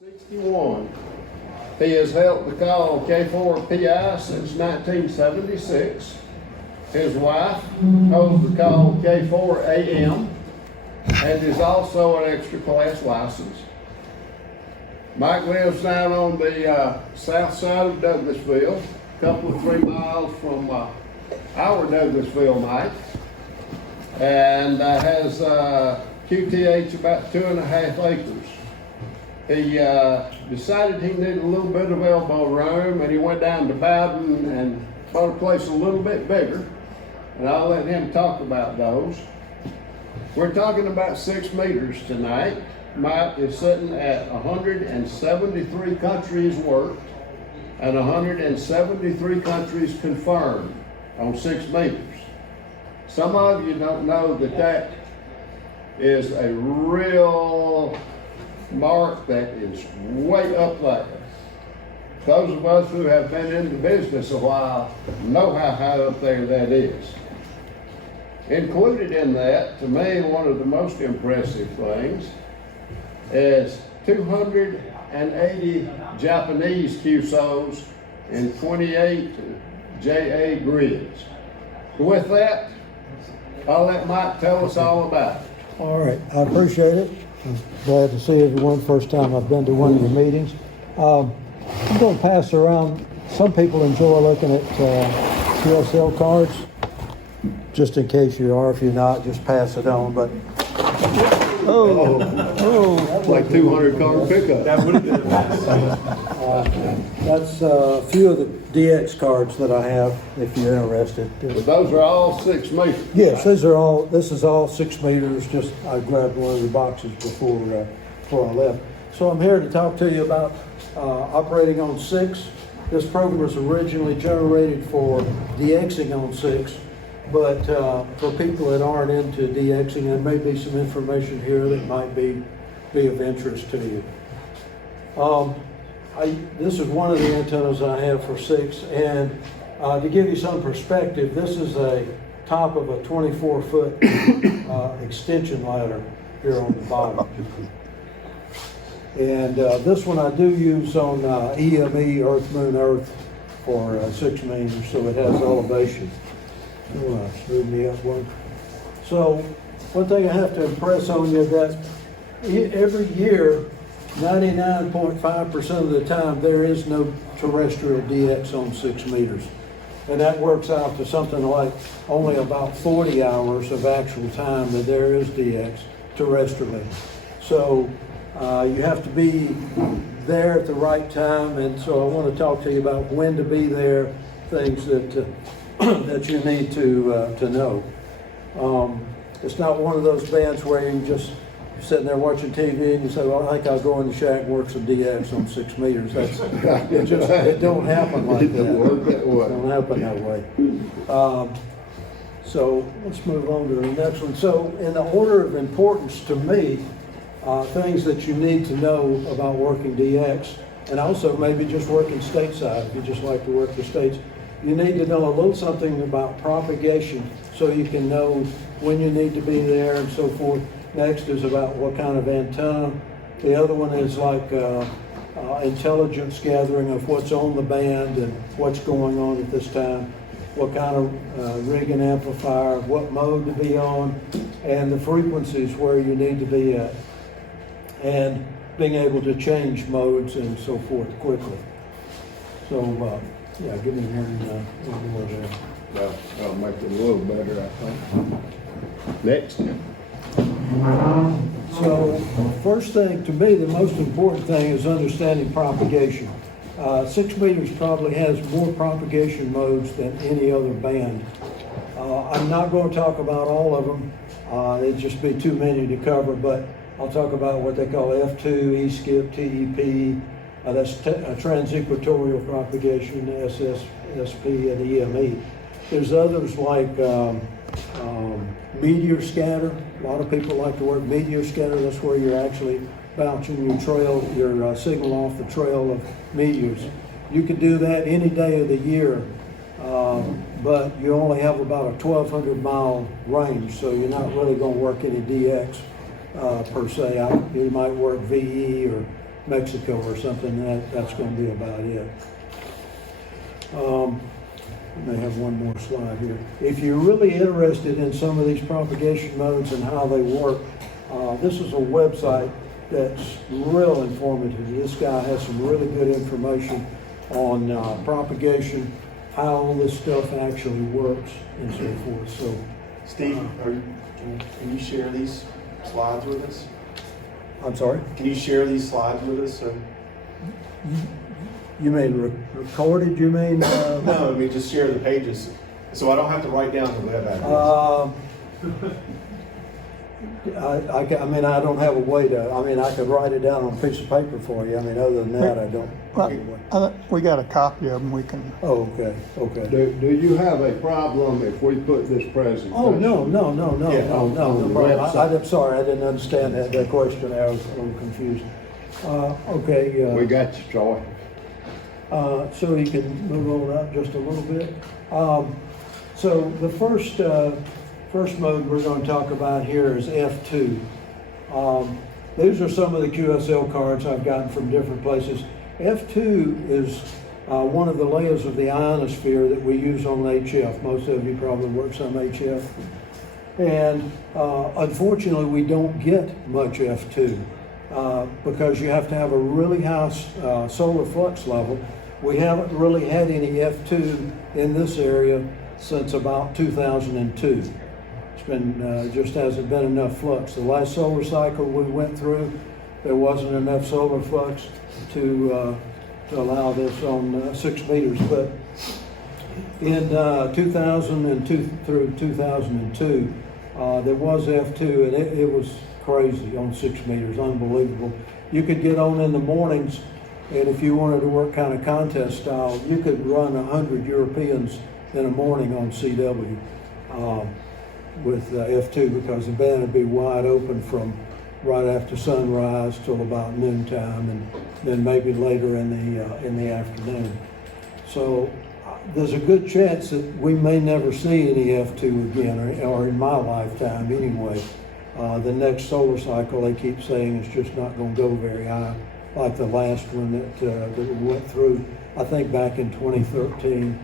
61. He has held the call K4PI since 1976. His wife holds the call K4AM and is also an extra class license. Mike lives down on the south side of Douglasville, a couple of 3 miles from our Douglasville, Mike, and has QTH about 2.5 acres. He decided he needed a little bit of elbow room, and he went down to Bowden and bought a place a little bit bigger, and I'll let him talk about those. We're talking about 6 meters tonight. Mike is sitting at 173 countries worked and 173 countries confirmed on 6 meters. Some of you don't know that that is a real mark that is way up there. Those of us who have been in the business a while know how high up there that is. Included in that, to me, one of the most impressive things is 280 Japanese QSOs and 28 JA grids. With that, I'll let Mike tell us all about it. All right, I appreciate it. I'm glad to see everyone. First time I've been to one of your meetings. I'm going to pass around. Some people enjoy looking at QSL cards. Just in case you are, if you're not, just pass it on. But Like 200 car pickup. That would have been that's a few of the DX cards that I have, if you're interested. But those are all 6 meters. Yes, these are all. This is all 6 meters. Just I grabbed one of the boxes before I left. So I'm here to talk to you about operating on 6. This program was originally generated for DXing on 6, but for people that aren't into DXing, there may be some information here that might be of interest to you. This is one of the antennas I have for 6, and to give you some perspective, this is a top of a 24-foot extension ladder here on the bottom. And this one I do use on EME, Earth, Moon, Earth, for 6 meters, so it has elevation. Move me up one. So one thing I have to impress on you that every year, 99.5% of the time, there is no terrestrial DX on 6 meters. And that works out to something like only about 40 hours of actual time that there is DX terrestrially. So you have to be there at the right time, and so I want to talk to you about when to be there, things that that you need to know. It's not one of those bands where you just sitting there watching TV and you say, well, I think I'll go in the shack and work some DX on 6 meters. It don't happen like that. It don't happen that way. So let's move on to the next one. So in the order of importance to me, things that you need to know about working DX, and also maybe just working stateside, if you just like to work the states, you need to know a little something about propagation so you can know when you need to be there and so forth. Next is about what kind of antenna. The other one is like intelligence gathering of what's on the band and what's going on at this time, what kind of rig and amplifier, what mode to be on, and the frequencies where you need to be at, and being able to change modes and so forth quickly. So yeah, give me one more there. That'll make it a little better, I think. Next. So first thing, to me, the most important thing is understanding propagation. 6 meters probably has more propagation modes than any other band. I'm not going to talk about all of them. It'd just be too many to cover, but I'll talk about what they call F2, E-skip, TEP. That's transequatorial propagation, SSP, and EME. There's others like meteor scatter. A lot of people like to work meteor scatter. That's where you're actually bouncing your signal off the trail of meteors. You can do that any day of the year, but you only have about a 1,200 mile range, so you're not really going to work any DX per se. You might work VE or Mexico or something, that's going to be about it. I may have one more slide here. If you're really interested in some of these propagation modes and how they work, this is a website that's real informative. This guy has some really good information on propagation, how all this stuff actually works, and so forth. So, Steve, can you share these slides with us? I'm sorry? Can you share these slides with us? You mean recorded, you mean? No, I mean just share the pages, so I don't have to write down the web address. I mean, I don't have a way to, I mean, I could write it down on a piece of paper for you. I mean, other than that, I don't. We got a copy of them, we can. Oh, okay. Do you have a problem if we put this presentation? Oh, no, Yeah, on the website. I'm sorry, I didn't understand that question. I was a little confused. Okay. We got you, Troy. So you can move on up just a little bit. So the first mode we're going to talk about here is F2. These are some of the QSL cards I've gotten from different places. F2 is one of the layers of the ionosphere that we use on HF. Most of you probably works on HF. And unfortunately, we don't get much F2 because you have to have a really high solar flux level. We haven't really had any F2 in this area since about 2002. It's been, just hasn't been enough flux. The last solar cycle we went through, there wasn't enough solar flux to allow this on 6 meters. But in 2002 through 2002, there was F2, and it was crazy on 6 meters, unbelievable. You could get on in the mornings, and if you wanted to work kind of contest style, you could run 100 Europeans in a morning on CW with F2 because the band would be wide open from right after sunrise till about noontime, and then maybe later in the afternoon. So there's a good chance that we may never see any F2 again, or in my lifetime anyway. The next solar cycle, they keep saying, it's just not going to go very high, like the last one that we went through, I think back in 2013.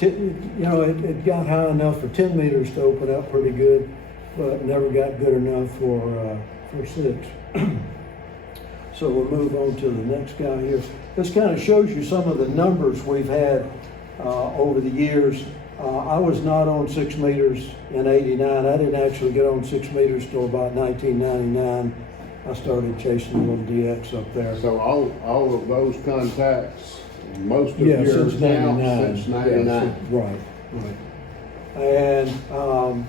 It got high enough for 10 meters to open up pretty good, but never got good enough for 6. So we'll move on to the next guy here. This kind of shows you some of the numbers we've had over the years. I was not on 6 meters in '89. I didn't actually get on 6 meters till about 1999. I started chasing a little DX up there. So all of those contacts, most of Yeah, yours since now 99. since 99. Yeah, right. And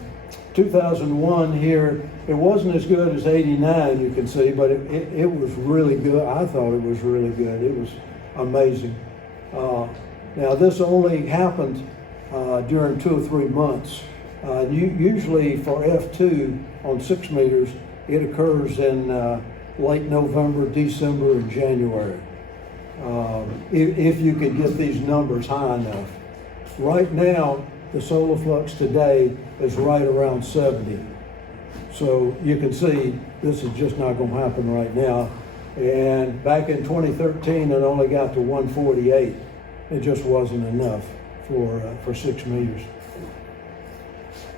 2001 here, it wasn't as good as '89, you can see, but it was really good. I thought it was really good. It was amazing. Now this only happened during 2 or 3 months. Usually for F2 on 6 meters, it occurs in late November, December, and January. If you could get these numbers high enough. Right now, the solar flux today is right around 70. So you can see this is just not going to happen right now. And back in 2013, it only got to 148. It just wasn't enough for 6 meters.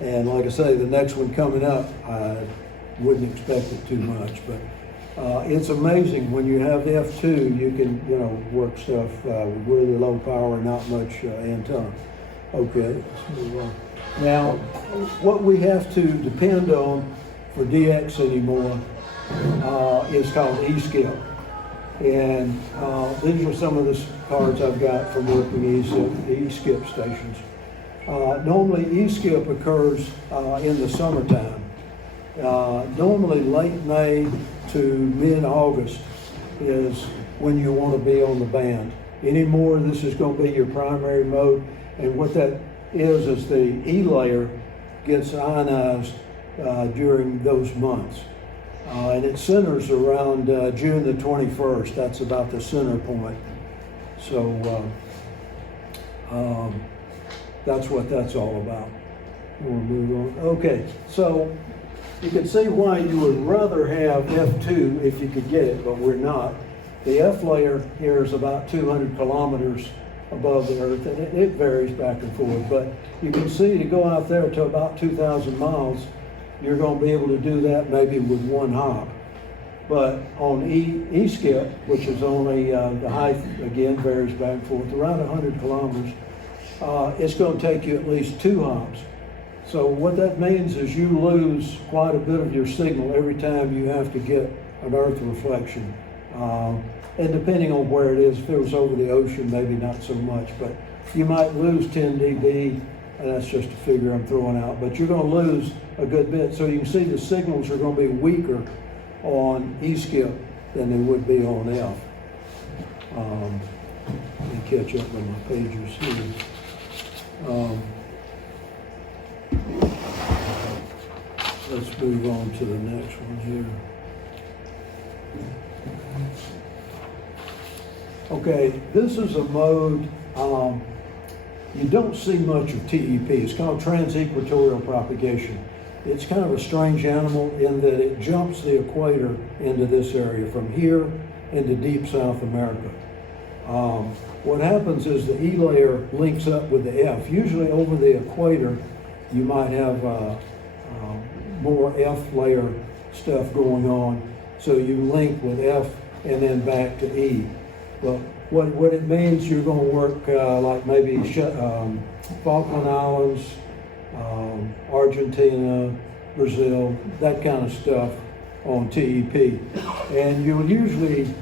And like I say, the next one coming up, I wouldn't expect it too much, but it's amazing when you have the F2, you can, work stuff with really low power, not much antenna. Okay, let's move on. Now, what we have to depend on for DX anymore is called E-skip. And these are some of the cards I've got from working E-skip stations. Normally, E-skip occurs in the summertime. Normally, late May to mid-August is when you want to be on the band. Anymore, this is going to be your primary mode. And what that is the E layer gets ionized during those months. And it centers around June the 21st. That's about the center point. So that's what that's all about. We'll move on. Okay, so you can see why you would rather have F2 if you could get it, but we're not. The F layer here is about 200 kilometers above the earth, and it varies back and forth, but you can see to go out there to about 2,000 miles, you're going to be able to do that maybe with one hop. But on E-skip, which is only, the height again varies back and forth, around 100 kilometers, it's going to take you at least 2 hops. So what that means is you lose quite a bit of your signal every time you have to get an earth reflection. And depending on where it is, if it was over the ocean, maybe not so much, but you might lose 10 dB, and that's just a figure I'm throwing out, but you're going to lose a good bit. So you can see the signals are going to be weaker on E-skip than they would be on F. Let me catch up with my pages here. Let's move on to the next one here. Okay, this is a mode, you don't see much of TEP. It's called trans-equatorial propagation. It's kind of a strange animal in that it jumps the equator into this area from here into deep South America. What happens is the E layer links up with the F. Usually over the equator, you might have more F layer stuff going on. So you link with F and then back to E. Well, what it means, you're going to work like maybe Falkland Islands, Argentina, Brazil, that kind of stuff on TEP. And you'll usually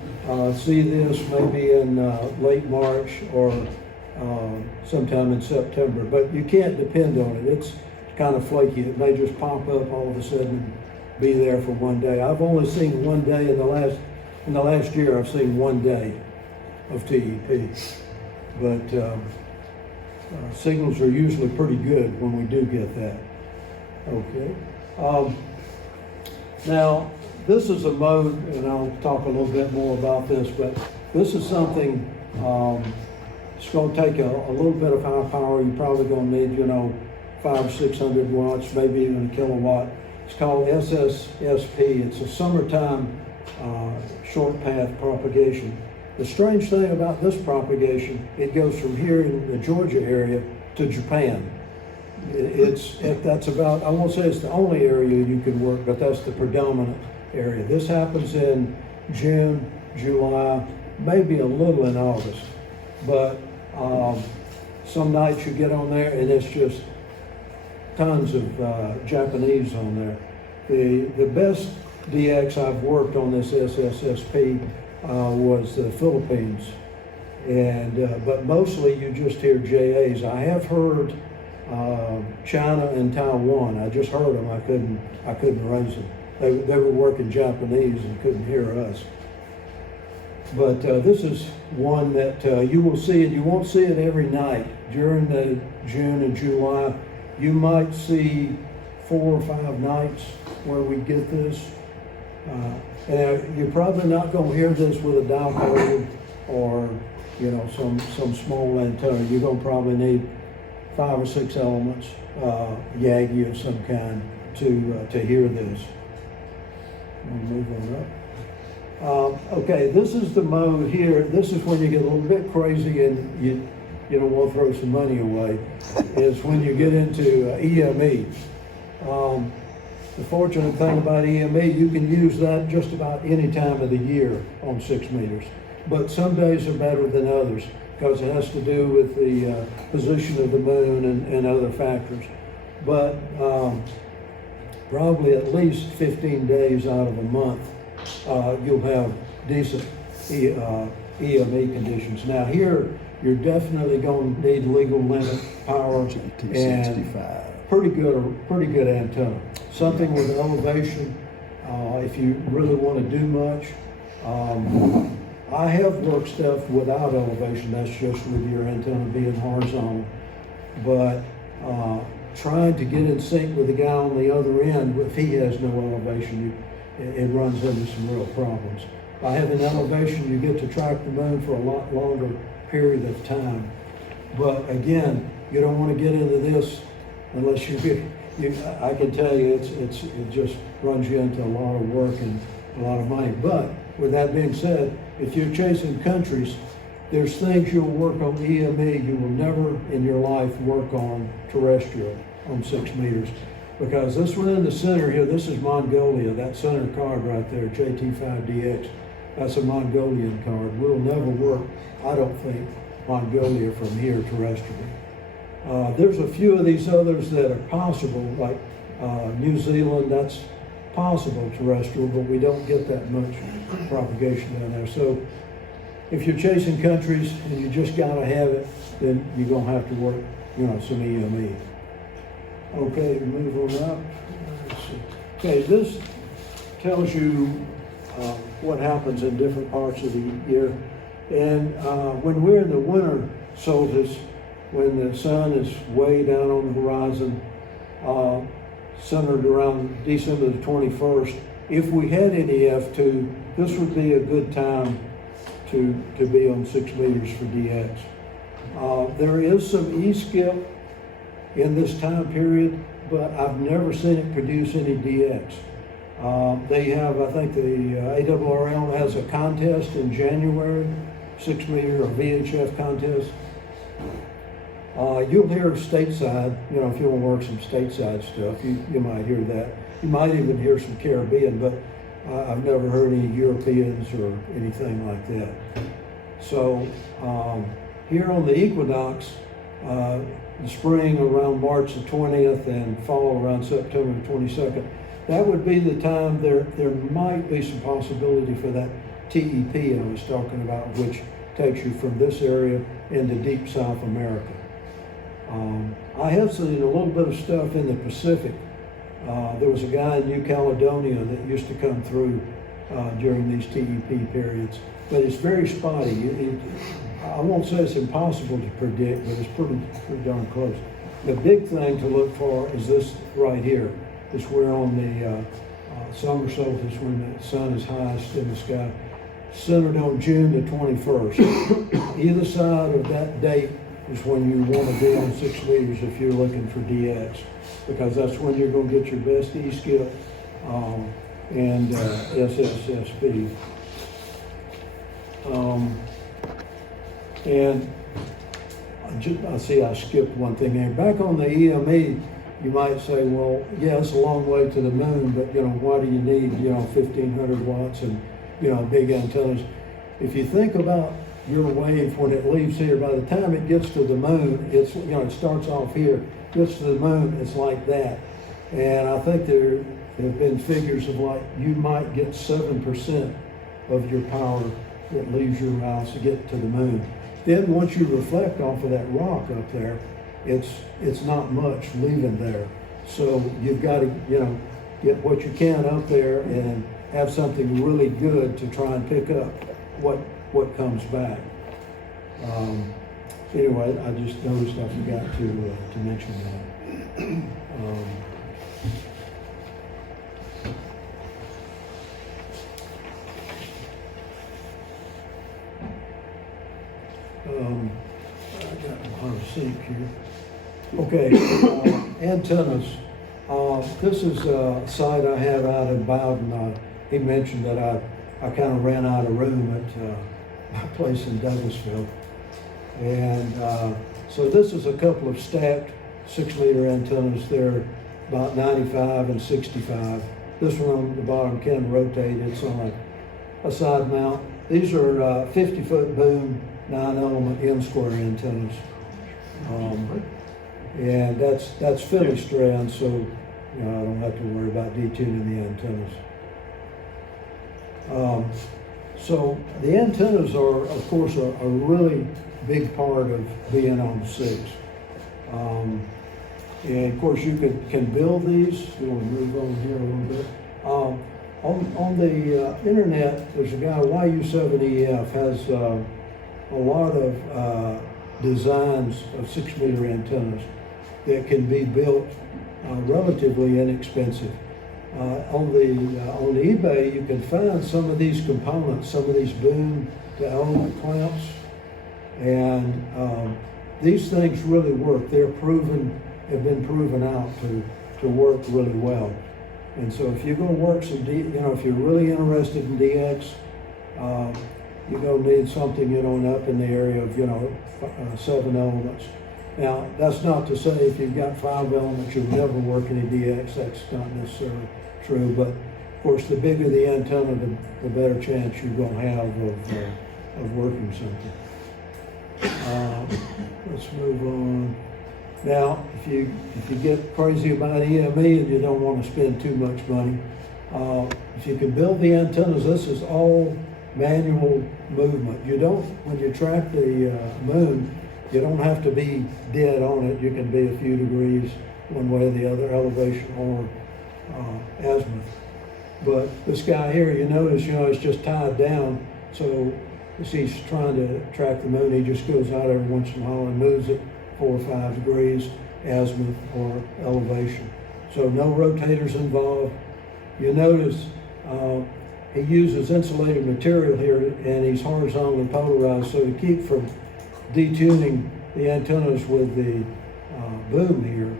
see this maybe in late March or sometime in September, but you can't depend on it. It's kind of flaky. It may just pop up all of a sudden and be there for one day. I've only seen one day in the last year. I've seen one day of TEP, but signals are usually pretty good when we do get that. Okay. Now, this is a mode, and I'll talk a little bit more about this, but this is something, it's going to take a little bit of high power. You're probably going to need, 500 or 600 watts, maybe even a kilowatt. It's called SSSP. It's a summertime short path propagation. The strange thing about this propagation, it goes from here in the Georgia area to Japan. That's about, I won't say it's the only area you can work, but that's the predominant area. This happens in June, July, maybe a little in August. But some nights you get on there and it's just tons of Japanese on there. The best DX I've worked on this SSSP was the Philippines, and but mostly you just hear JAs. I have heard China and Taiwan. I just heard them. I couldn't raise them. They were working Japanese and couldn't hear us. But this is one that you will see, and you won't see it every night. During the June and July, you might see 4 or 5 nights where we get this. And you're probably not going to hear this with a dipolar or some small antenna. You're going to probably need 5 or 6 elements, Yagi of some kind, to hear this. We'll move on up. Okay, this is the mode here. This is when you get a little bit crazy and you don't want to throw some money away. Is when you get into EME. The fortunate thing about EME, you can use that just about any time of the year on 6 meters. But some days are better than others because it has to do with the position of the moon and other factors. But probably at least 15 days out of a month, you'll have decent EME conditions. Now here, you're definitely going to need legal limit power and pretty good antenna. Something with elevation, if you really want to do much. I have worked stuff without elevation, that's just with your antenna being horizontal. But trying to get in sync with the guy on the other end, if he has no elevation, it runs into some real problems. By having elevation, you get to track the moon for a lot longer period of time. But again, you don't want to get into this unless I can tell you, it just runs you into a lot of work and a lot of money. But with that being said, if you're chasing countries, there's things you'll work on EME you will never in your life work on terrestrial on 6 meters. Because this one in the center here, this is Mongolia, that center card right there, JT5DX, that's a Mongolian card. We'll never work, I don't think, Mongolia from here terrestrially. There's a few of these others that are possible, like New Zealand, that's possible terrestrial, but we don't get that much propagation down there. So if you're chasing countries and you just gotta have it, then you're gonna have to work, some EME. Okay, move on up. Let's see. Okay, this tells you what happens in different parts of the year. And when we're in the winter solstice, when the sun is way down on the horizon, centered around December the 21st, if we had any F2, this would be a good time to be on 6 meters for DX. There is some E-skip in this time period, but I've never seen it produce any DX. They have, I think the ARRL has a contest in January, 6 meter or VHF contest. You'll hear stateside, if you want to work some stateside stuff, you might hear that. You might even hear some Caribbean, but I've never heard any Europeans or anything like that. So here on the equinox, the spring around March the 20th and fall around September the 22nd, that would be the time there might be some possibility for that TEP I was talking about, which takes you from this area into deep South America. I have seen a little bit of stuff in the Pacific. There was a guy in New Caledonia that used to come through during these TEP periods, but it's very spotty. I won't say it's impossible to predict, but it's pretty darn close. The big thing to look for is this right here. It's where on the summer solstice when the sun is highest in the sky, centered on June the 21st. Either side of that date is when you want to be on 6 meters if you're looking for DX, because that's when you're going to get your best E-skip and SSSB. And I see I skipped one thing here. Back on the EME, you might say, well, yeah, it's a long way to the moon, but why do you need 1,500 watts and big antennas? If you think about your wave when it leaves here, by the time it gets to the moon, it's it starts off here, gets to the moon, it's like that. And I think there have been figures of like you might get 7% of your power that leaves your house to get to the moon. Then once you reflect off of that rock up there, it's not much leaving there. So you've got to get what you can up there and have something really good to try and pick up what comes back. Anyway, I just noticed I forgot to mention that. I got my sync here. Okay, antennas. This is a site I have out in Bowden. He mentioned that I kind of ran out of room at my place in Douglasville. And so this is a couple of stacked 6 meter antennas. They're about 95 and 65. This one on the bottom can rotate. It's on a side mount. These are 50-foot boom, 9-element N-square antennas. And that's Philly strand, so I don't have to worry about detuning the antennas. So the antennas are, of course, a really big part of being on 6. And of course, you can build these. You want to move on here a little bit. On the internet, there's a guy, YU7EF, has a lot of designs of 6 meter antennas that can be built relatively inexpensive. On the eBay, you can find some of these components, some of these boom to element clamps, and these things really work. Have been proven out to work really well. And so if you're gonna work some if you're really interested in DX, you're gonna need something, up in the area of, 7 elements. Now, that's not to say if you've got 5 elements, you'll never work any DX. That's not necessarily true. But of course, the bigger the antenna, the better chance you're gonna have of working something. Let's move on. Now, if you get crazy about EME and you don't want to spend too much money, if you can build the antennas, this is all manual movement. You don't, when you track the moon, you don't have to be dead on it. You can be a few degrees one way or the other, elevation or azimuth. But this guy here, you notice, it's just tied down. So as he's trying to track the moon, he just goes out every once in a while and moves it 4 or 5 degrees, azimuth or elevation. So no rotators involved. You notice he uses insulated material here, and he's horizontally polarized, so to keep from detuning the antennas with the boom here,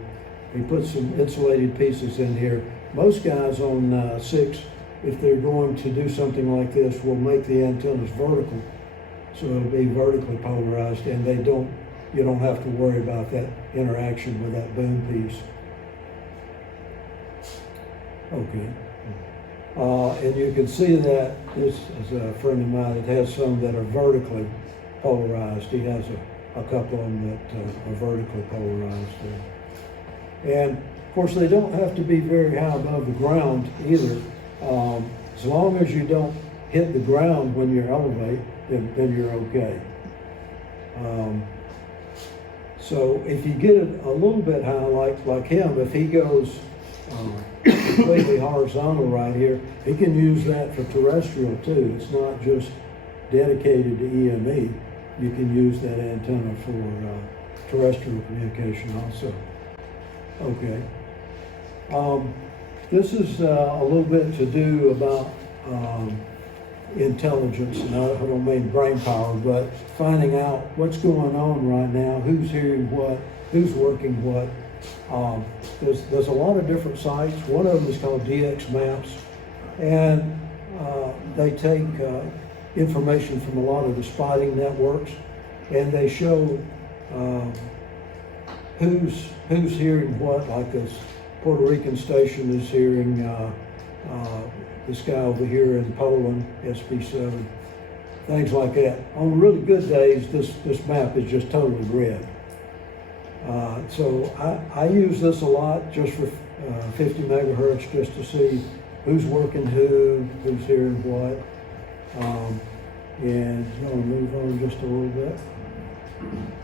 he puts some insulated pieces in here. Most guys on 6, if they're going to do something like this, will make the antennas vertical, so it'll be vertically polarized, and you don't have to worry about that interaction with that boom piece. Okay. And you can see that this is a friend of mine that has some that are vertically polarized. He has a couple of them that are vertically polarized. And of course, they don't have to be very high above the ground either. As long as you don't hit the ground when you elevate, then you're okay. So if you get it a little bit high, like him, if he goes completely horizontal right here, he can use that for terrestrial too. It's not just dedicated to EME. You can use that antenna for terrestrial communication also. Okay. This is a little bit to do about intelligence, and I don't mean brain power, but finding out what's going on right now, who's hearing what, who's working what. There's a lot of different sites. One of them is called DX Maps, and they take information from a lot of the spotting networks, and they show who's hearing what. Like this Puerto Rican station is hearing this guy over here in Poland, SB7, things like that. On really good days, this map is just totally red. So I use this a lot just for 50 megahertz, just to see who's working who's hearing what. And I'm going to move on just a little bit.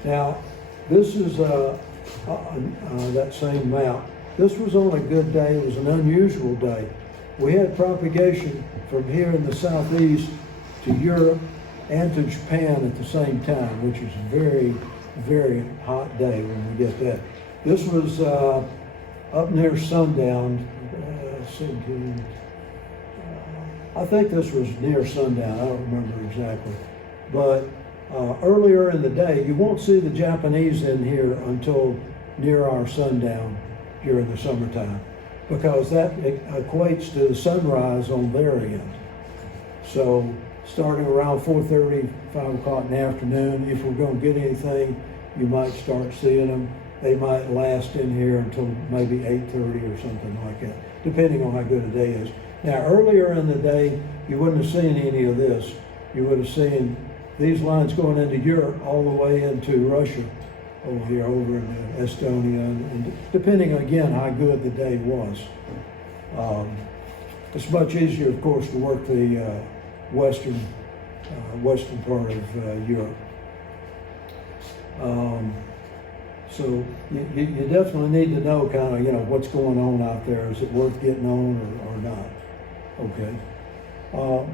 Now, this is that same map. This was on a good day. It was an unusual day. We had propagation from here in the southeast to Europe and to Japan at the same time, which is a very, very hot day when we get that. This was up near sundown. I think this was near sundown. I don't remember exactly. But earlier in the day, you won't see the Japanese in here until near our sundown during the summertime, because that equates to the sunrise on their end. So starting around 4:30, 5 o'clock in the afternoon, if we're going to get anything, you might start seeing them. They might last in here until maybe 8:30 or something like that, depending on how good a day is. Now, earlier in the day, you wouldn't have seen any of this. You would have seen these lines going into Europe all the way into Russia, over here, over in Estonia, and depending again how good the day was. It's much easier, of course, to work the western part of Europe. So you definitely need to know kind of what's going on out there. Is it worth getting on or not? Okay.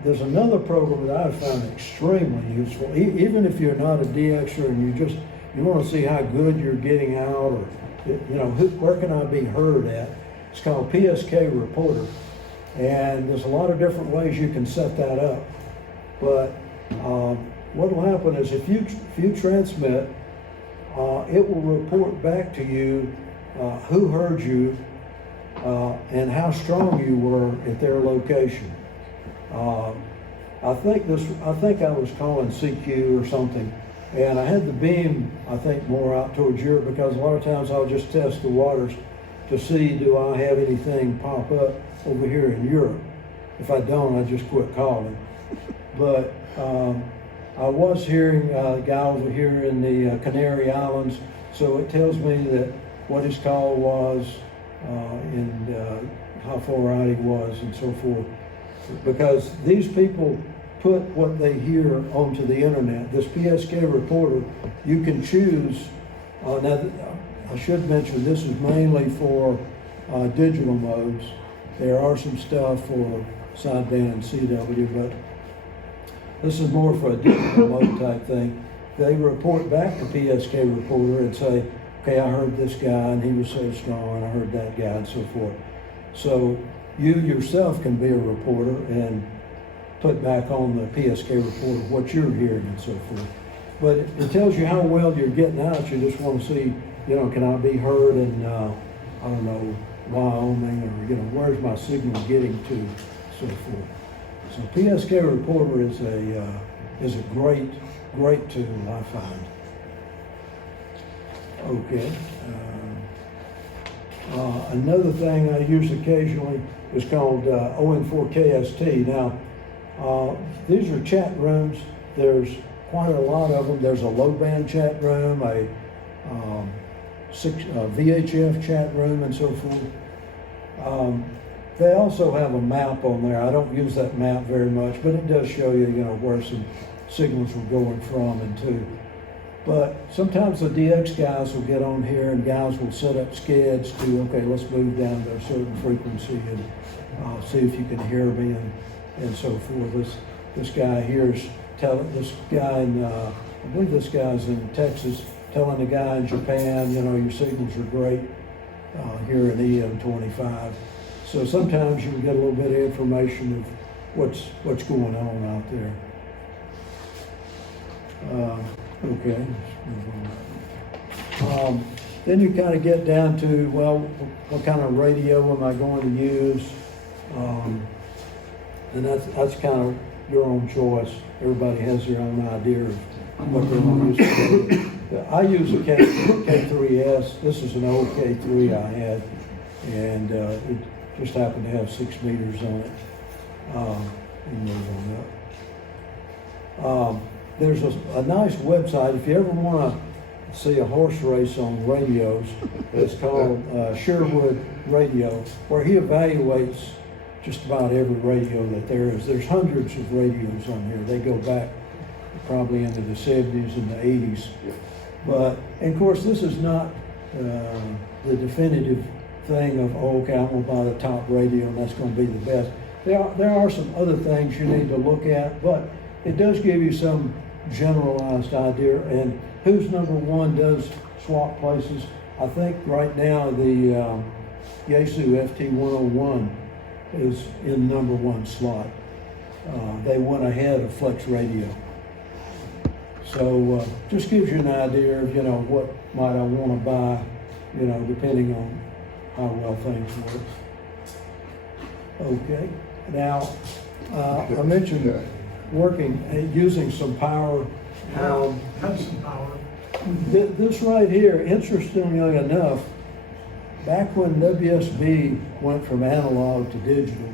There's another program that I found extremely useful, even if you're not a DXer and you want to see how good you're getting out, or where can I be heard at. It's called PSK Reporter, and there's a lot of different ways you can set that up. But what will happen is if you transmit, it will report back to you who heard you and how strong you were at their location. I think I was calling CQ or something, and I had the beam, I think, more out towards Europe, because a lot of times I'll just test the waters to see, do I have anything pop up over here in Europe? If I don't, I just quit calling. But I was hearing a guy over here in the Canary Islands, so it tells me that what his call was and how far out he was and so forth. Because these people put what they hear onto the internet. This PSK reporter, you can choose, now I should mention this is mainly for digital modes. There are some stuff for sideband and CW, but this is more for a digital mode type thing. They report back to PSK reporter and say, okay, I heard this guy and he was so strong, and I heard that guy and so forth. So you yourself can be a reporter and put back on the PSK reporter what you're hearing and so forth. But it tells you how well you're getting out. You just want to see, can I be heard in, I don't know, Wyoming, or, where's my signal getting to, so forth. So PSK reporter is a great tool, I find. Okay. Another thing I use occasionally is called ON4KST. Now, these are chat rooms. There's quite a lot of them. There's a low band chat room, a VHF chat room, and so forth. They also have a map on there. I don't use that map very much, but it does show you, where some signals were going from and to. But sometimes the DX guys will get on here, and guys will set up skids to, okay, let's move down to a certain frequency and see if you can hear me and so forth. This guy here is this guy in, I believe this guy's in Texas, telling the guy in Japan, your signals are great here in EM25. So sometimes you can get a little bit of information of what's going on out there. Okay. Then you kind of get down to, well, what kind of radio am I going to use? And that's kind of your own choice. Everybody has their own idea of what they want to use. I use a K3S. This is an old K3 I had, and it just happened to have 6 meters on it. And move on up. There's a nice website, if you ever want to see a horse race on radios, it's called Sherwood Radio, where he evaluates just about every radio that there is. There's hundreds of radios on here. They go back probably into the 70s and the 80s. But, and of course, this is not the definitive thing of, oh, okay, I'm going to buy the top radio and that's going to be the best. There are some other things you need to look at, but it does give you some generalized idea. And who's number one does swap places. I think right now the Yaesu FT101 is in number one slot. They went ahead of Flex Radio. So just gives you an idea of, what might I want to buy, depending on how well things work. Okay. Now, I mentioned using some power. Have some power. This right here, interestingly enough, back when WSB went from analog to digital,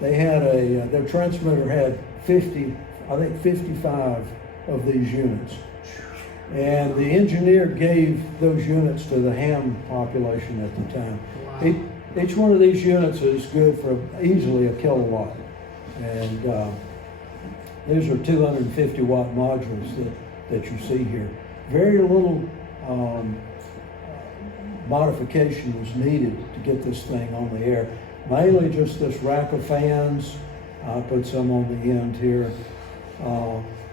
they had their transmitter had 55 of these units. And the engineer gave those units to the ham population at the time. Wow. Each one of these units is good for easily a kilowatt. And these are 250 watt modules that you see here. Very little modification was needed to get this thing on the air. Mainly just this rack of fans. I put some on the end here.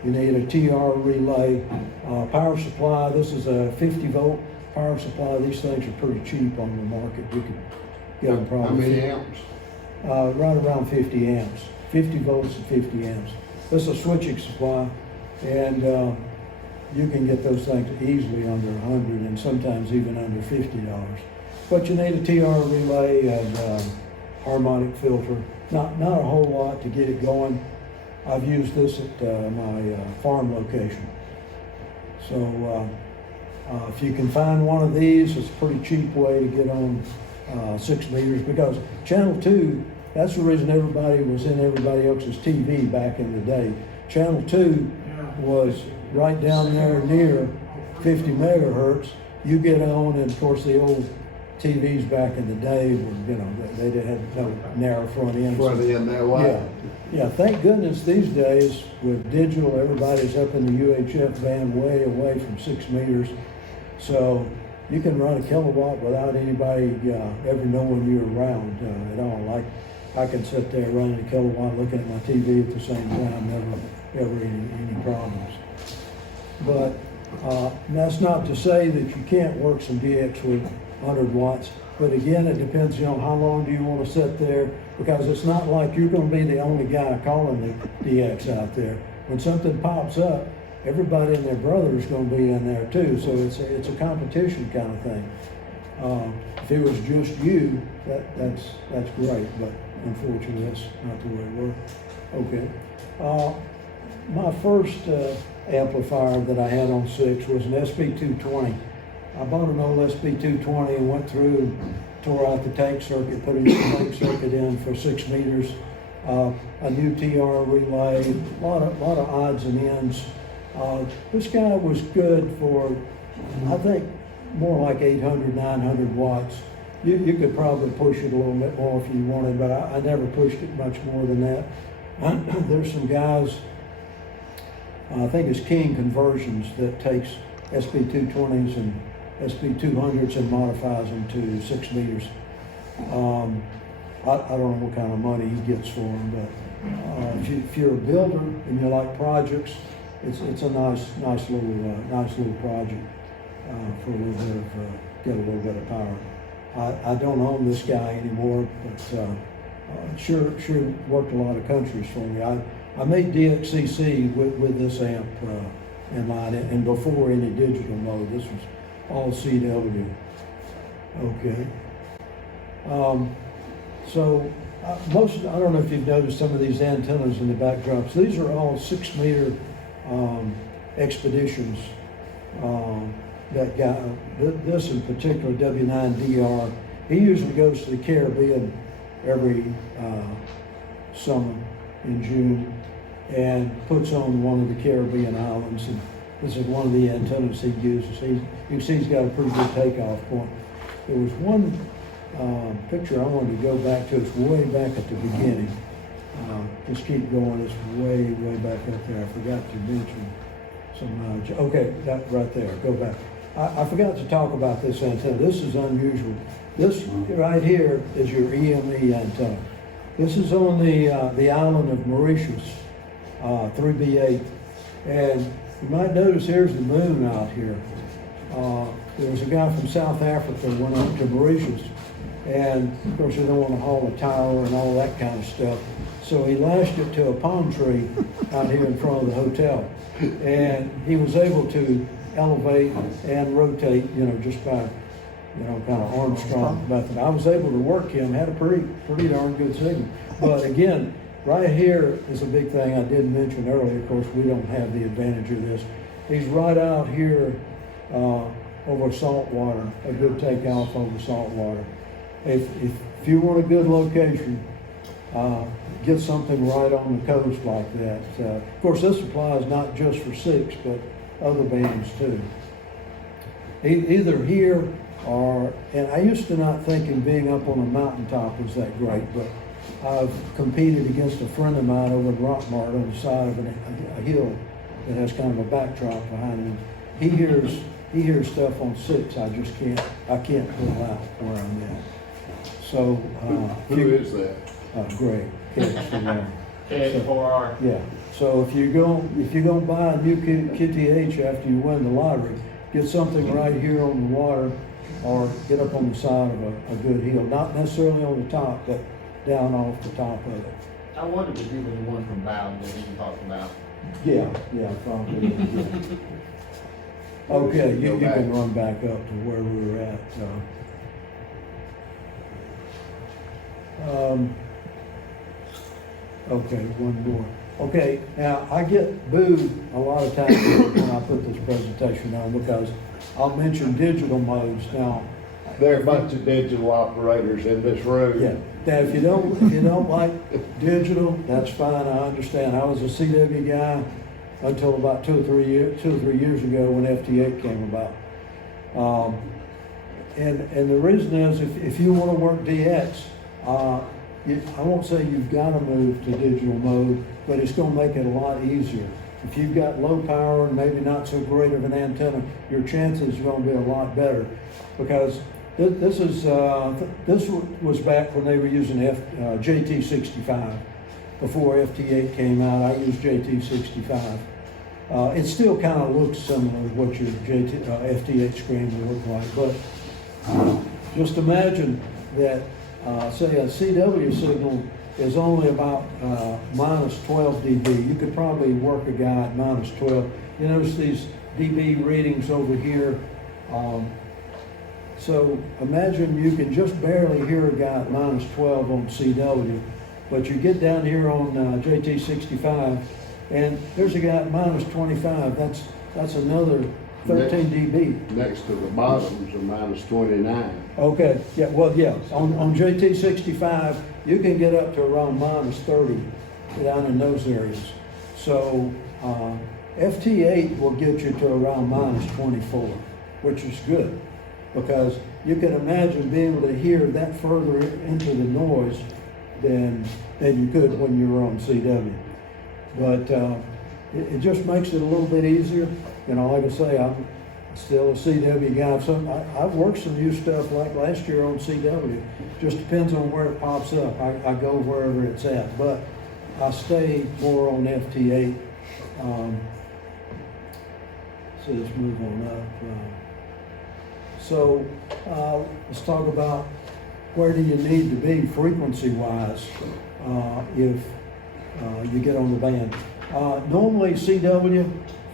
You need a TR relay, power supply. This is a 50 volt power supply. These things are pretty cheap on the market. You can get them probably. How many amps? Right around 50 amps. 50 volts and 50 amps. This is a switching supply, and you can get those things easily under $100 and sometimes even under $50. But you need a TR relay and harmonic filter. Not a whole lot to get it going. I've used this at my farm location. So if you can find one of these, it's a pretty cheap way to get on 6 meters, because channel 2, that's the reason everybody was in everybody else's TV back in the day. Channel 2 was right down there near 50 megahertz. You get on, and of course the old TVs back in the day were, you know, they had no narrow front ends. Front end there, wow. Yeah, yeah. Thank goodness these days with digital, everybody's up in the UHF band way away from 6 meters, so you can run a kilowatt without anybody ever knowing you're around at all. Like I can sit there running a kilowatt, looking at my TV at the same time, never any problems. But that's not to say that you can't work some DX with 100 watts. But again, it depends, you know, how long do you want to sit there, because it's not like you're going to be the only guy calling the DX out there. When something pops up, everybody and their brother is going to be in there too. So it's a competition kind of thing. If it was just you, that's great, but unfortunately that's not the way it works. Okay. My first amplifier that I had on 6 was an SB220. I bought an old SB220 and went through, tore out the tank circuit, put a new tank circuit in for 6 meters, a new TR relay, a lot of odds and ends. This guy was good for, I think, more like 800, 900 watts. You could probably push it a little bit more if you wanted, but I never pushed it much more than that. There's some guys, I think it's King Conversions, that takes SB220s and SB200s and modifies them to 6 meters. I don't know what kind of money he gets for them, but if you're a builder and you like projects, it's a nice little project for a little bit of get a little bit of power. I don't own this guy anymore, but sure worked a lot of countries for me. I made DXCC with this amp in mind, and before any digital mode. This was all CW. Okay. So I don't know if you've noticed some of these antennas in the backdrops. These are all 6 meter expeditions. That guy, this in particular, W9DR, he usually goes to the Caribbean every summer in June and puts on one of the Caribbean islands. And this is one of the antennas he uses. You can see he's got a pretty good takeoff point. There was one picture I wanted to go back to. It's way back at the beginning. Just keep going. It's way back up there. I forgot to mention some. Okay, that right there. Go back. I forgot to talk about this antenna. This is unusual. This right here is your EME antenna. This is on the island of Mauritius, 3B8. And you might notice here's the moon out here. There was a guy from South Africa who went up to Mauritius, and of course they don't want to haul a tower and all that kind of stuff. So he lashed it to a palm tree out here in front of the hotel. And he was able to elevate and rotate, just by, kind of Armstrong method. I was able to work him, had a pretty darn good signal. But again, right here is a big thing I didn't mention earlier. Of course, we don't have the advantage of this. He's right out here over salt water, a good takeoff over salt water. If you want a good location, get something right on the coast like that. Of course, this applies not just for 6, but other bands too. Either here or, and I used to not think being up on a mountaintop was that great, but I've competed against a friend of mine over in Rockmart on the side of a hill that has kind of a backdrop behind him. He hears stuff on 6. I can't pull out where I'm at. So who is that? Greg. K4R. Yeah. So if you're going to buy a new QTH after you win the lottery, get something right here on the water, or get up on the side of a good hill. Not necessarily on the top, but down off the top of it. I wondered if you were the one from Bowden that he talked about. Yeah, probably. Yeah. Okay, you can run back up to where we were at. Okay, one more. Okay, now I get booed a lot of times when I put this presentation on because I'll mention digital modes. Now, There are a bunch of digital operators in this room. yeah, now if you don't like digital, that's fine, I understand. I was a CW guy until about 2 or 3 years ago when FT8 came about. And the reason is if you want to work DX, I won't say you've got to move to digital mode, but it's going to make it a lot easier. If you've got low power and maybe not so great of an antenna, your chances are going to be a lot better because this was back when they were using JT65. Before FT8 came out, I used JT65. It still kind of looks similar to what your FT8 screen will look like, but just imagine that, say a CW signal is only about minus 12 dB. You could probably work a guy at minus 12. You notice these dB readings over here. So imagine you can just barely hear a guy at minus 12 on CW, but you get down here on JT65, and there's a guy at minus 25. That's another 13 dB. Next to the bottoms are minus 29. Okay, yeah, well, yeah, on JT65, you can get up to around minus 30 down in those areas. So FT8 will get you to around minus 24, which is good because you can imagine being able to hear that further into the noise than you could when you were on CW. But it just makes it a little bit easier. You know, like I say, I'm still a CW guy. I've worked some new stuff like last year on CW. Just depends on where it pops up. I go wherever it's at, but I stay more on FT8. So let's move on up. So let's talk about where do you need to be frequency-wise if you get on the band. Normally CW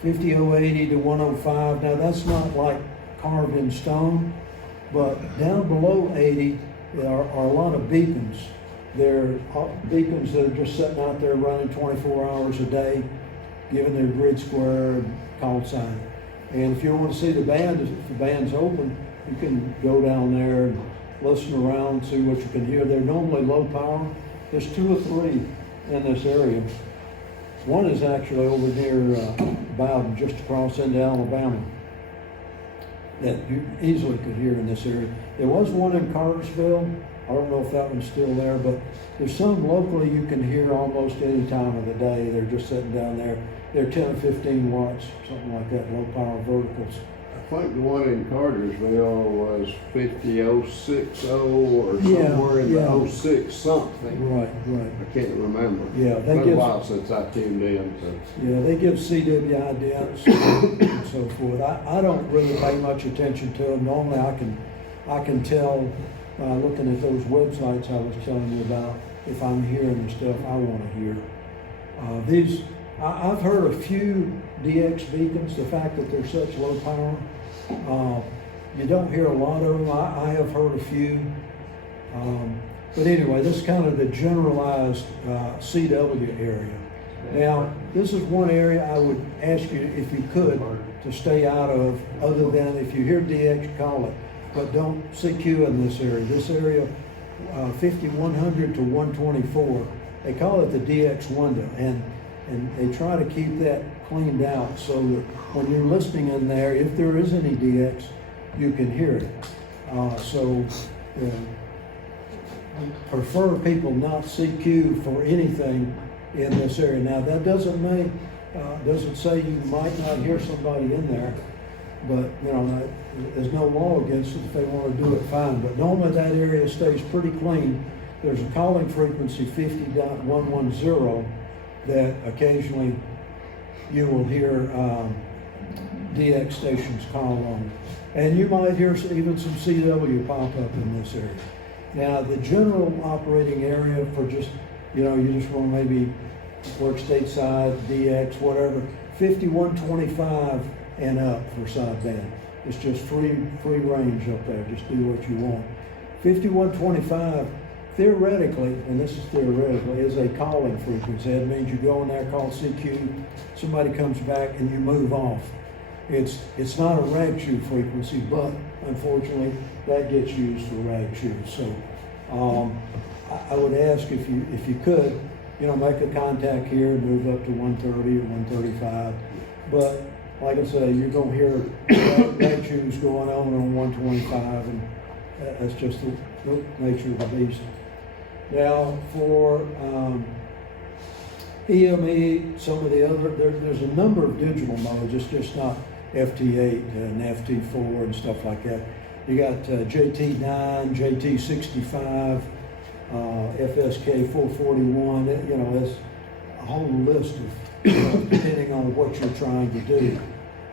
50/080 to 105. Now that's not like carved in stone, but down below 80 are a lot of beacons. They're beacons that are just sitting out there running 24 hours a day, giving their grid square call sign. And if you want to see the band, if the band's open, you can go down there and listen around, see what you can hear. They're normally low power. There's 2 or 3 in this area. One is actually over near Bowden, just across into Alabama, that you easily could hear in this area. There was one in Cartersville. I don't know if that one's still there, but there's some locally you can hear almost any time of the day. They're just sitting down there. They're 10 or 15 watts, something like that, low power verticals. I think the one in Cartersville was 50060 or somewhere in the 06 something. Right. I can't remember. Yeah, It's been a while since I tuned in. So. Yeah, they give CW idents and so forth. I don't really pay much attention to them. Normally I can tell by looking at those websites I was telling you about if I'm hearing the stuff I want to hear. I've heard a few DX beacons, the fact that they're such low power. You don't hear a lot of them. I have heard a few. But anyway, this is kind of the generalized CW area. Now, this is one area I would ask you, if you could, to stay out of, other than if you hear DX, call it. But don't CQ in this area. This area, 5100 to 124, they call it the DX window. And they try to keep that cleaned out so that when you're listening in there, if there is any DX, you can hear it. Prefer people not CQ for anything in this area. Now that doesn't say you might not hear somebody in there, but you know, there's no law against it. If they want to do it, fine. But normally that area stays pretty clean. There's a calling frequency 50.110 that occasionally you will hear DX stations call on. And you might hear even some CW pop up in this area. Now, the general operating area for just, you just want to maybe work stateside, DX, whatever, 5125 and up for sideband. It's just free range up there. Just do what you want. 5125 theoretically, and this is theoretically, is a calling frequency. That means you go in there, call CQ, somebody comes back and you move off. It's not a rag chew frequency, but unfortunately, that gets used for rag chews. So, I would ask if you could, make a contact here and move up to 130 or 135. But like I say, you're gonna hear rag chews going on 125, and that's just the nature of the beast. Now, for EME, some of the other, there's a number of digital modes. It's just not FT8 and FT4 and stuff like that. You got JT9, JT65, FSK 441. There's a whole list of, depending on what you're trying to do.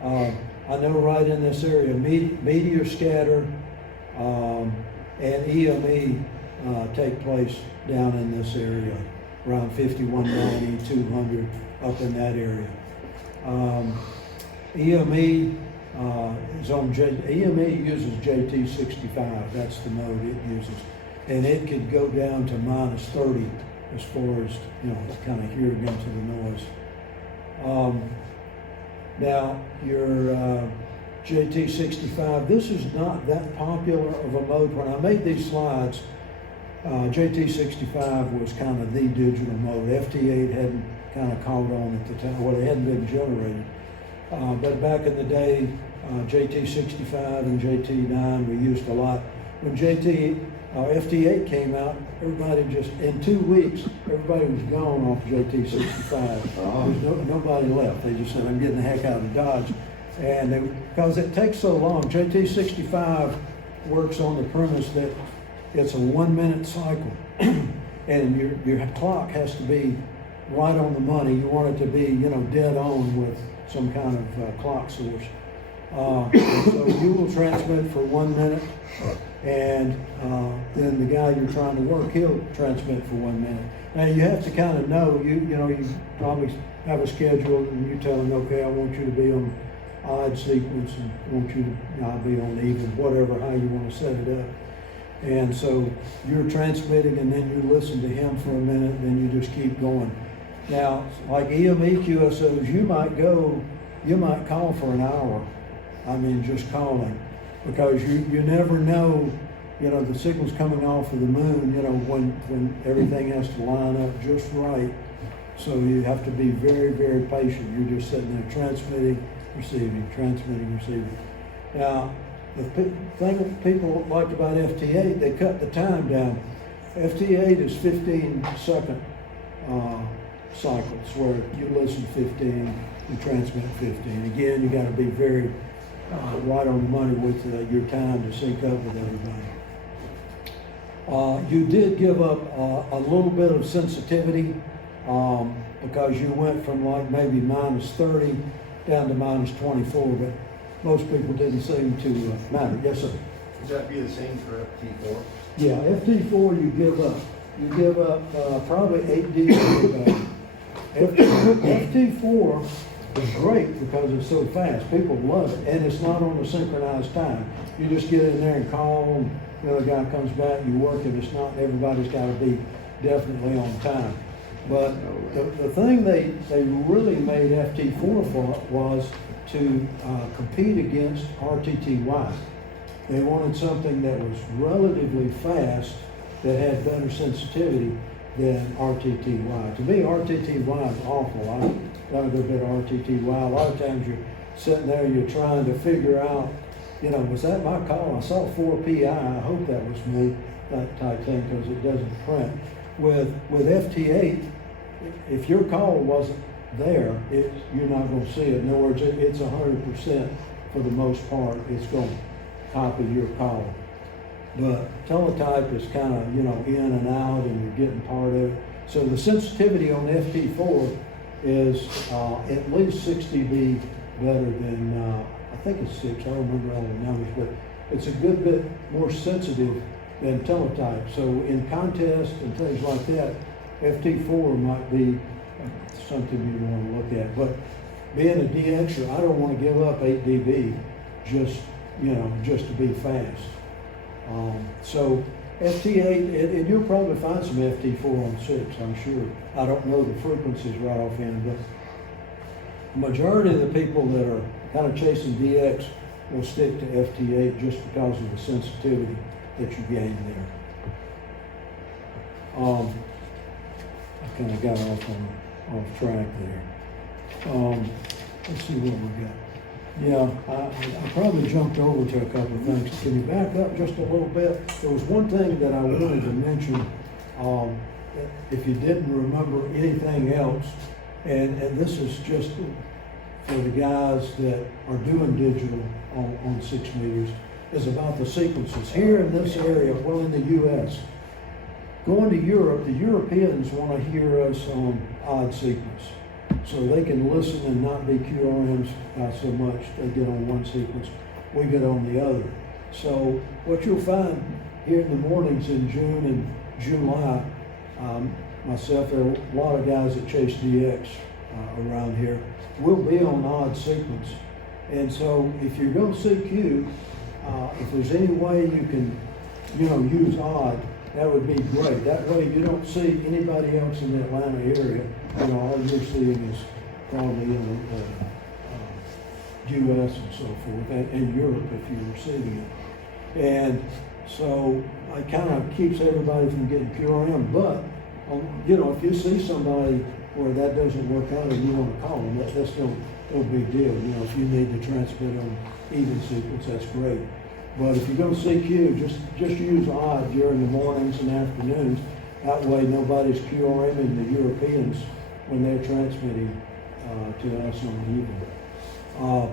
I know right in this area, meteor scatter and EME take place down in this area, around 5190, 200, up in that area. EME is on EME uses JT65. That's the mode it uses, and it could go down to -30 as far as kind of hearing into the noise. Now your JT65, this is not that popular of a mode. When I made these slides, JT65 was kind of the digital mode. FT8 hadn't kind of caught on at the time. Well, it hadn't been generated. But back in the day, JT65 and JT9 we used a lot. When FT8 came out, everybody just, in 2 weeks, everybody was gone off JT65. There's nobody left. They just said, I'm getting the heck out of Dodge. And because it takes so long, JT65 works on the premise that it's a 1 minute cycle. And your clock has to be right on the money. You want it to be, dead on with some kind of clock source. So you will transmit for 1 minute, and then the guy you're trying to work, he'll transmit for 1 minute. Now you have to kind of know, you probably have a schedule, and you tell him, okay, I want you to be on odd sequence, and I want you to not be on even, whatever, how you want to set it up. And so you're transmitting, and then you listen to him for a minute, and then you just keep going. Now, like EME QSOs, you might call for an hour. I mean, just calling, because you never know, the signal's coming off of the moon, when everything has to line up just right. So you have to be very, very patient. You're just sitting there transmitting, receiving, transmitting, receiving. Now, the thing people liked about FT8, they cut the time down. FT8 is 15-second cycles, where you listen 15, you transmit 15. Again, you got to be very right on the money with your time to sync up with everybody. You did give up a little bit of sensitivity because you went from like maybe -30 down to -24, but most people didn't seem to matter. Yes, sir. Would that be the same for FT4? Yeah, FT4 you give up. You give up probably 8 dB. FT4 is great because it's so fast. People love it, and it's not on a synchronized time. You just get in there and call, and the other guy comes back, you work it. It's not, everybody's got to be definitely on time. But the thing they really made FT4 for was to compete against RTTY. They wanted something that was relatively fast, that had better sensitivity than RTTY. To me, RTTY is awful. I've done a good bit of RTTY. A lot of times you're sitting there, you're trying to figure out, was that my call? I saw 4 PI, I hope that was me, that type thing, because it doesn't print. With FT8, if your call wasn't there, you're not going to see it. In other words, it's 100% for the most part. It's going to copy your call. But teletype is kind of, in and out, and you're getting part of it. So the sensitivity on FT4 is at least 6 dB better than, I think it's 6, I don't remember all the numbers, but it's a good bit more sensitive than teletype. So in contests and things like that, FT4 might be something you want to look at. But being a DXer, I don't want to give up 8 dB just to be fast. So FT8, and you'll probably find some FT4 on 6, I'm sure. I don't know the frequencies right offhand, but the majority of the people that are kind of chasing DX will stick to FT8 just because of the sensitivity that you gain there. I kind of got off track there. Let's see what we got. Yeah, I probably jumped over to a couple of things. Can you back up just a little bit? There was one thing that I wanted to mention, if you didn't remember anything else, and this is just for the guys that are doing digital on 6 meters, is about the sequences. Here in this area, well, in the US, going to Europe, the Europeans want to hear us on odd sequence. So they can listen and not be QRMs so much. They get on one sequence, we get on the other. So what you'll find here in the mornings in June and July, myself, there are a lot of guys that chase DX around here. We'll be on odd sequence. And so if you're going to CQ, if there's any way you can, use odd, that would be great. That way you don't see anybody else in the Atlanta area. All you're seeing is probably in the US and so forth, and Europe if you're receiving it. And so it kind of keeps everybody from getting QRM. But, if you see somebody where that doesn't work out and you want to call them, that's no big deal. If you need to transmit on even sequence, that's great. But if you're going to CQ, just use odd during the mornings and afternoons. That way nobody's QRMing the Europeans when they're transmitting to us on even.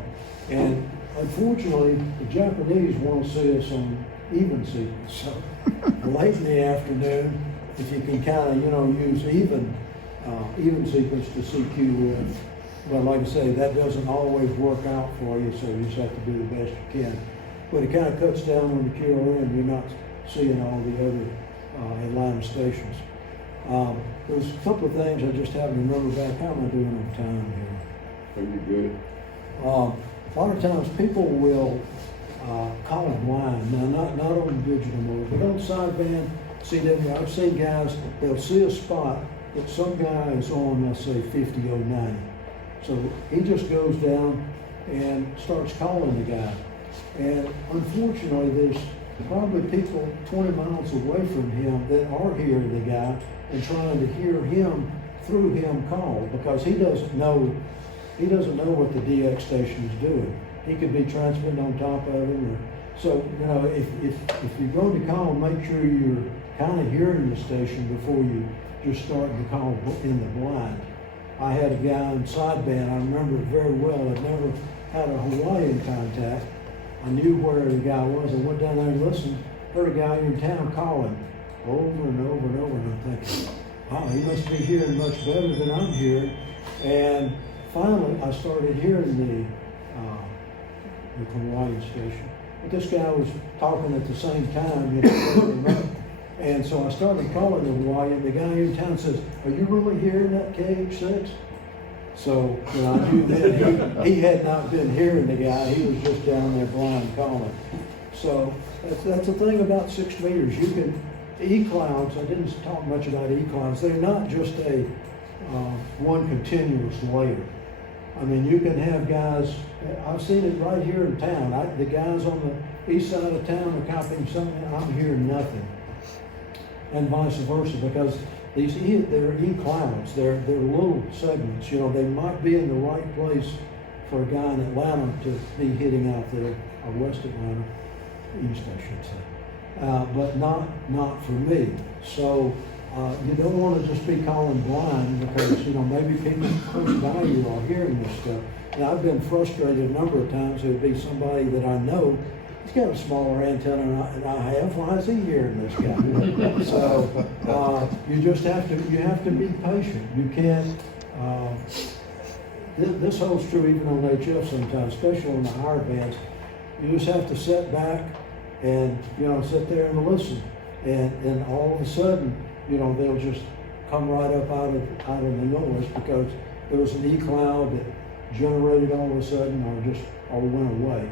And unfortunately, the Japanese want to see us on even sequence. So late in the afternoon, if you can kind of, use even sequence to CQ with. But like I say, that doesn't always work out for you, so you just have to do the best you can. But it kind of cuts down on the QRM. You're not seeing all the other Atlanta stations. There's a couple of things I just haven't remembered back. How am I doing on time here? Are you good? A lot of times people will call them blind. Now, not on digital mode, but on sideband, CW, I've seen guys, they'll see a spot that some guy is on, let's say, 5009. So he just goes down and starts calling the guy. And unfortunately, there's probably people 20 miles away from him that are hearing the guy and trying to hear him through him call, because he doesn't know what the DX station is doing. He could be transmitting on top of him. So, if you're going to call, make sure you're kind of hearing the station before you just start to call in the blind. I had a guy in sideband, I remember it very well. I'd never had a Hawaiian contact. I knew where the guy was. I went down there and listened, heard a guy in town calling over and over and over, and I'm thinking, wow, he must be hearing much better than I'm hearing. And finally, I started hearing the Hawaiian station. But this guy was talking at the same time, and so I started calling the Hawaiian. The guy in town says, "Are you really hearing that KH6?" So I knew that he had not been hearing the guy. He was just down there blind calling. So that's the thing about 6 meters. You can, E-clouds, I didn't talk much about E-clouds. They're not just a one continuous layer. I mean, you can have guys, I've seen it right here in town. The guys on the east side of town are copying something, I'm hearing nothing. And vice versa, because they're E-clouds, they're little segments. They might be in the right place for a guy in Atlanta to be hitting out there, or West Atlanta, East I should say, but not for me. So you don't want to just be calling blind, because maybe people close by you are hearing this stuff. And I've been frustrated a number of times. There'd be somebody that I know, he's got a smaller antenna than I have. Why is he hearing this guy? So you just have to be patient. You can't. This holds true even on HF sometimes, especially on the higher bands. You just have to sit back and sit there and listen, and all of a sudden they'll just come right up out of the noise, because there was an E-cloud that generated all of a sudden, or went away.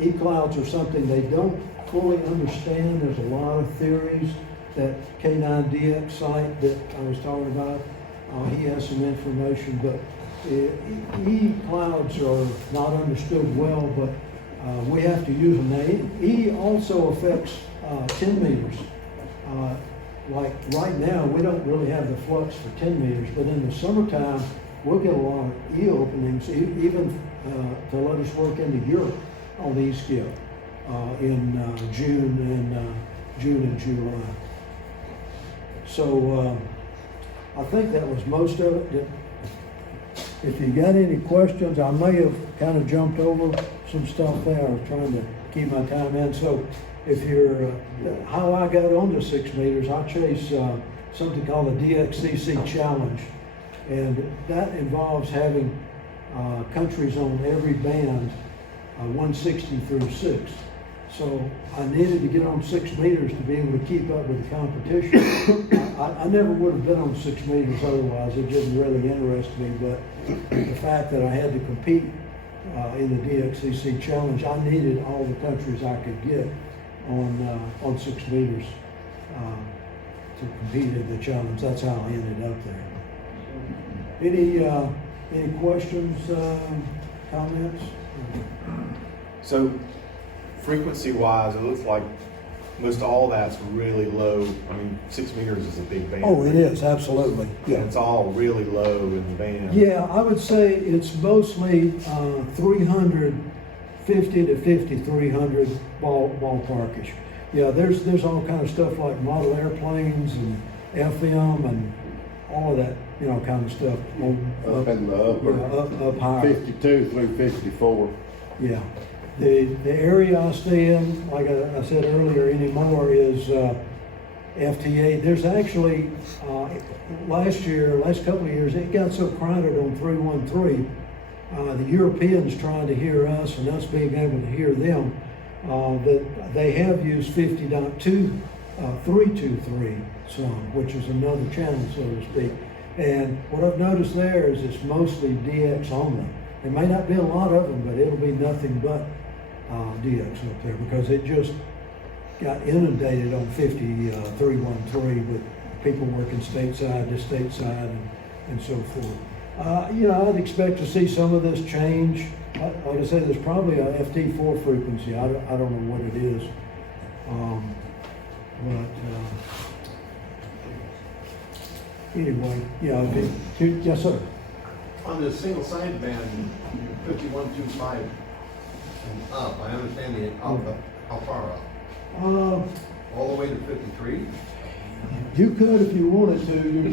E-clouds are something they don't fully understand. There's a lot of theories. That K9DX site that I was talking about, he has some information, but E-clouds are not understood well, but we have to use them. Now, E also affects 10 meters. Like right now, we don't really have the flux for 10 meters, but in the summertime, we'll get a lot of E openings, even to let us work into Europe on the E-skip in June and July. So I think that was most of it. If you got any questions, I may have kind of jumped over some stuff there. I was trying to keep my time in. So if you're, how I got onto 6 meters, I chase something called the DXCC challenge. And that involves having countries on every band, 160 through 6. So I needed to get on 6 meters to be able to keep up with the competition. I never would have been on 6 meters otherwise. It just really interested me. But the fact that I had to compete in the DXCC challenge, I needed all the countries I could get on 6 meters to compete in the challenge. That's how I ended up there. Any questions, comments? So frequency wise, it looks like most all that's really low. I mean, 6 meters is a big band. Oh, it is, absolutely. Yeah, it's all really low in the band. Yeah, I would say it's mostly 350 to 5,300 ballparkish. Yeah, there's all kind of stuff like model airplanes and FM and all of that, kind of stuff. Up in the upper, up higher. 52 through 54. Yeah. The area I stay in, like I said earlier anymore, is FTA. There's actually, last couple of years, it got so crowded on 313, the Europeans trying to hear us and us being able to hear them, that they have used 50.323 some, which is another channel, so to speak. And what I've noticed there is it's mostly DX only. There may not be a lot of them, but it'll be nothing but DX up there because it just got inundated on 313 with people working stateside to stateside and so forth. I'd expect to see some of this change. Like I said, there's probably a FT4 frequency. I don't know what it is. Anyway, yes, sir. On the single side band, 5125 and up, I understand how far up? All the way to 53? You could if you wanted to. You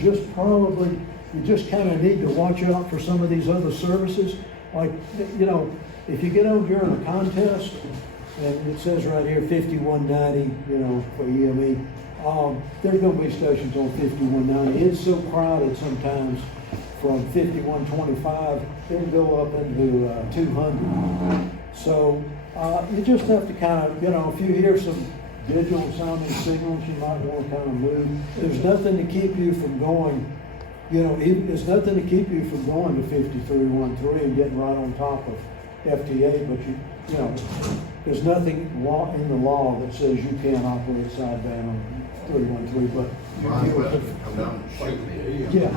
just kind of need to watch out for some of these other services. Like, if you get over during a contest, and it says right here 5190, for EME, there's going to be stations on 5190. It's so crowded sometimes from 5125, it'll go up into 200. So you just have to kind of, if you hear some digital sounding signals, you might want to kind of move. There's nothing to keep you from going, there's nothing to keep you from going to 5313 and getting right on top of FTA, but there's nothing in the law that says you can't operate sideband on 313, but Come down and shoot me. yeah,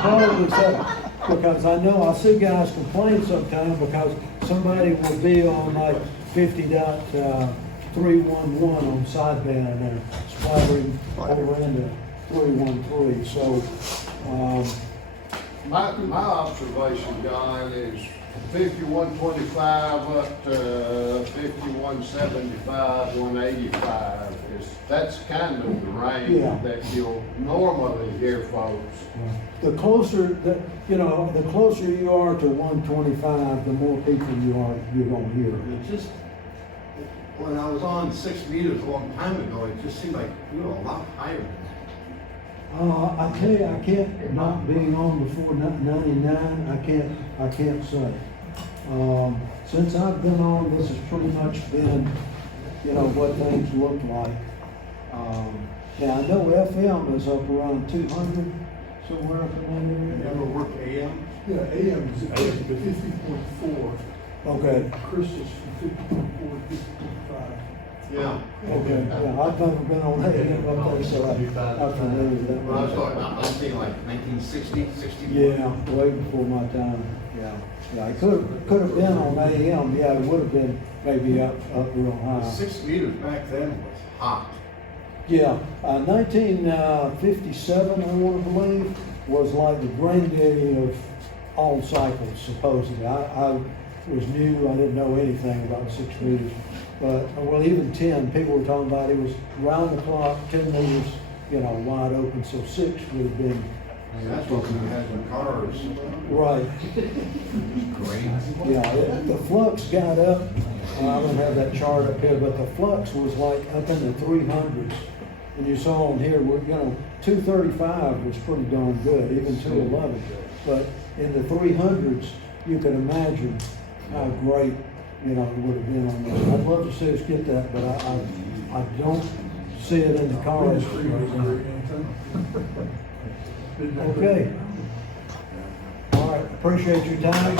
probably so. Because I see guys complain sometimes because somebody will be on like 50.311 on sideband and they're splattering over into 313. So, My observation, John, is 5125 up to 5175, 185 that's kind of the range that you'll normally hear folks. The closer that the closer you are to 125, the more people you're going to hear. It's just, when I was on 6 meters a long time ago, it just seemed like we were a lot higher than that. I tell you, I can't, not being on before 99, I can't say. Since I've been on, this has pretty much been, what things look like. Now I know FM is up around 200, somewhere up in You that ever area. work AM? Yeah, AM is 50.4. Okay. Crystal's from 50.4 to 50.5. Yeah. Okay, yeah, I've never been on AM up there, so I'm familiar with that. When I was talking, I'm thinking like 1960, 61. Yeah, way before my time, yeah. Yeah, it could have been on AM, yeah, it would have been maybe up real The high. 6 meters back then was hot. Yeah, 1957, I want to believe, was like the granddaddy of all cycles, supposedly. I was new, I didn't know anything about 6 meters. But, well, even 10, people were talking about it was round the clock, 10 meters, you know, wide open, so 6 would have been. I mean, that's what we had in cars. Right. Great. Yeah, the flux got up, I don't have that chart up here, but the flux was like up in the 300s. And you saw on here, you know, 235 was pretty darn good, even 211. But in the 300s, you can imagine how great, you know, it would have been on this. I'd love to see us get that, but I don't see it in the cars. Okay. All right, appreciate your time.